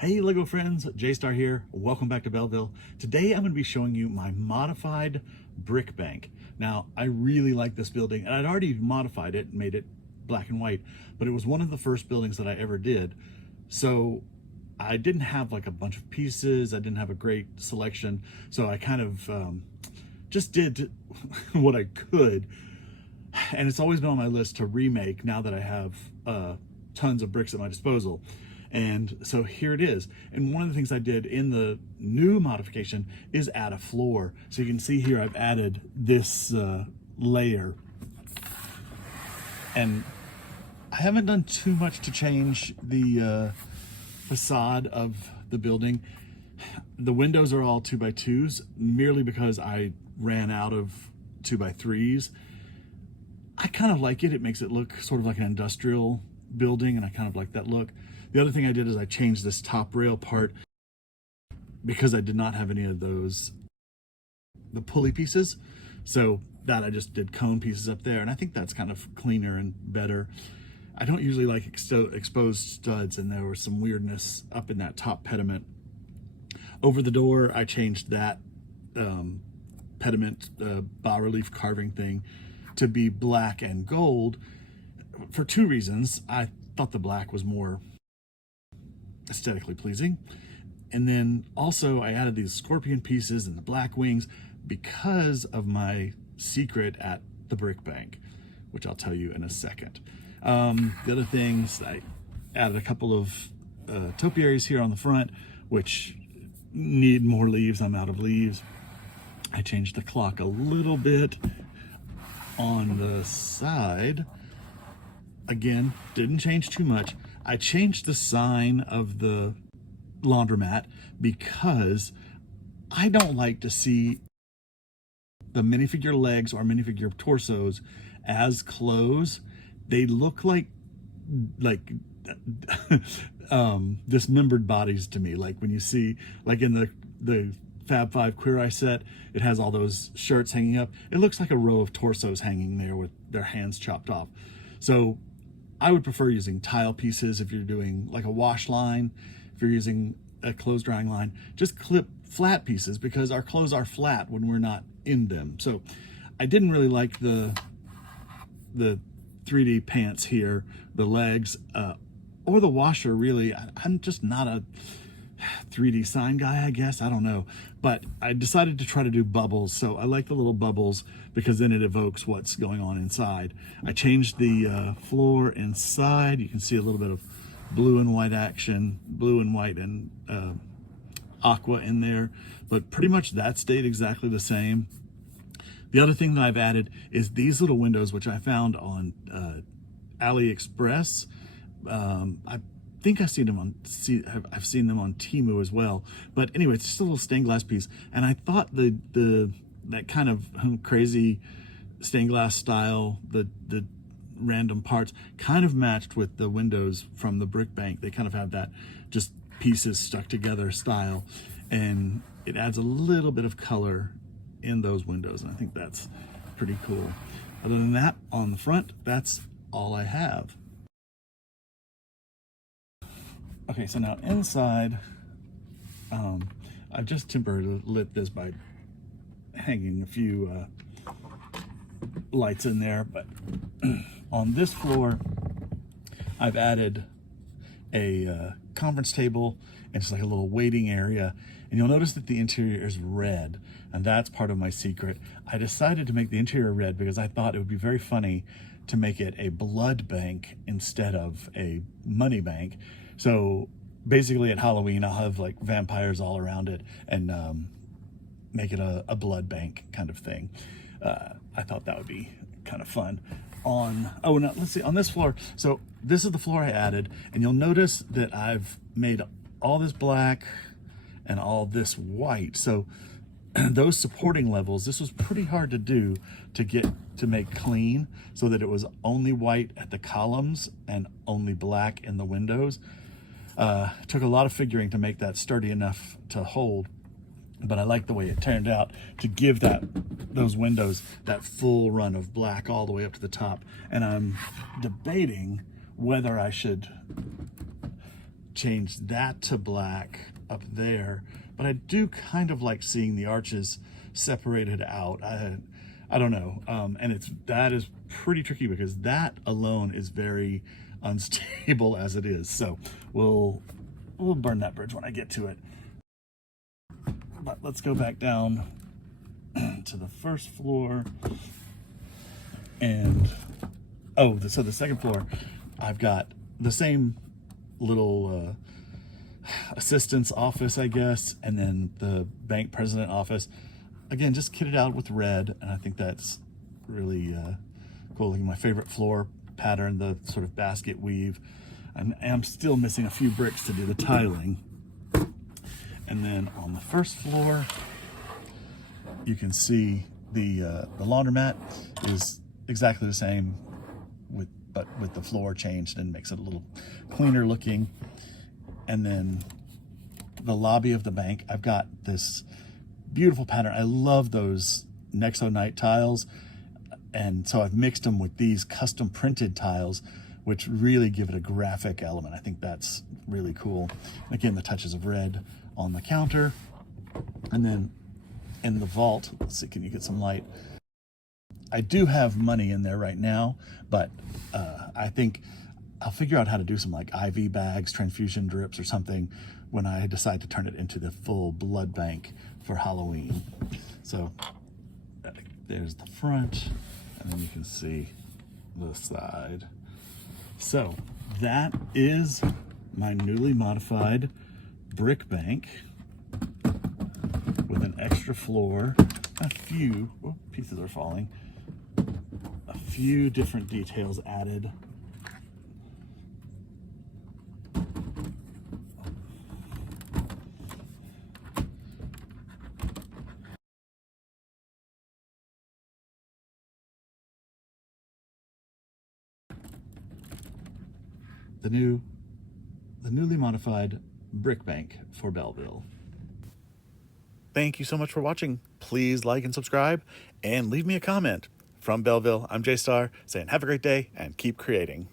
Hey Lego friends, J-Star here. Welcome back to Belleville. Today I'm going to be showing you my modified brick bank. Now, I really like this building, and I'd already modified it and made it black and white, but it was one of the first buildings that I ever did. So I didn't have like a bunch of pieces. I didn't have a great selection. So I kind of just did what I could. And it's always been on my list to remake now that I have tons of bricks at my disposal. And so here it is. And one of the things I did in the new modification is add a floor. So you can see here I've added this layer. And I haven't done too much to change the facade of the building. The windows are all 2x2s merely because I ran out of 2x3s. I kind of like it. It makes it look sort of like an industrial building, and I kind of like that look. The other thing I did is I changed this top rail part because I did not have any of those, the pulley pieces. So that I just did cone pieces up there, and I think that's kind of cleaner and better. I don't usually like exposed studs, and there was some weirdness up in that top pediment. Over the door, I changed that pediment bas-relief carving thing to be black and gold for two reasons. I thought the black was more aesthetically pleasing, and then also I added these scorpion pieces and the black wings because of my secret at the brick bank, which I'll tell you in a second. The other things, I added a couple of topiaries here on the front which need more leaves. I'm out of leaves. I changed the clock a little bit on the side. Again, didn't change too much. I changed the sign of the laundromat because I don't like to see the minifigure legs or minifigure torsos as clothes. They look like dismembered bodies to me. Like when you see, like in the Fab 5 Queer Eye set, it has all those shirts hanging up. It looks like a row of torsos hanging there with their hands chopped off. So I would prefer using tile pieces if you're doing like a wash line. If you're using a clothes drying line, just clip flat pieces because our clothes are flat when we're not in them. So I didn't really like the 3D pants here, the legs, or the washer really. I'm just not a 3D sign guy, I guess. I don't know. But I decided to try to do bubbles. So I like the little bubbles because then it evokes what's going on inside. I changed the floor inside. You can see a little bit of blue and white action, blue and white and aqua in there. But pretty much that stayed exactly the same. The other thing that I've added is these little windows, which I found on AliExpress. I think I've seen them on Temu as well. But anyway, it's just a little stained glass piece, and I thought that kind of crazy stained glass style, the random parts, kind of matched with the windows from the brick bank. They kind of have that just pieces stuck together style, and it adds a little bit of color in those windows, and I think that's pretty cool. Other than that, on the front, that's all I have. Okay, so now inside, I've just temporarily lit this by hanging a few lights in there, but on this floor, I've added a conference table, and it's like a little waiting area, and you'll notice that the interior is red, and that's part of my secret. I decided to make the interior red because I thought it would be very funny to make it a blood bank instead of a money bank. So basically at Halloween, I'll have like vampires all around it and make it a blood bank kind of thing. I thought that would be kind of fun. Let's see, on this floor, so this is the floor I added, and you'll notice that I've made all this black and all this white. So those supporting levels, this was pretty hard to do to make clean so that it was only white at the columns and only black in the windows. Took a lot of figuring to make that sturdy enough to hold, but I like the way it turned out to give those windows that full run of black all the way up to the top. And I'm debating whether I should change that to black up there, but I do kind of like seeing the arches separated out. I don't know, and that is pretty tricky because that alone is very unstable as it is. So we'll burn that bridge when I get to it. But let's go back down to the first floor, and so the second floor, I've got the same little assistant's office, I guess, and then the bank president office. Again, just kitted out with red, and I think that's really cool. Like my favorite floor pattern, the sort of basket weave. I'm still missing a few bricks to do the tiling. And then on the first floor, you can see the laundromat is exactly the same, but with the floor changed and makes it a little cleaner looking. And then the lobby of the bank, I've got this beautiful pattern. I love those Nexo Night tiles, and so I've mixed them with these custom printed tiles, which really give it a graphic element. I think that's really cool. Again, the touches of red on the counter, and then in the vault, let's see, can you get some light? I do have money in there right now, but I think I'll figure out how to do some like IV bags, transfusion drips or something when I decide to turn it into the full blood bank for Halloween. So there's the front, and then you can see the side. So that is my newly modified brick bank with an extra floor, a few pieces are falling, a few different details added. The newly modified brick bank for Belleville. Thank you so much for watching. Please like and subscribe and leave me a comment. From Belleville, I'm J Star saying have a great day and keep creating.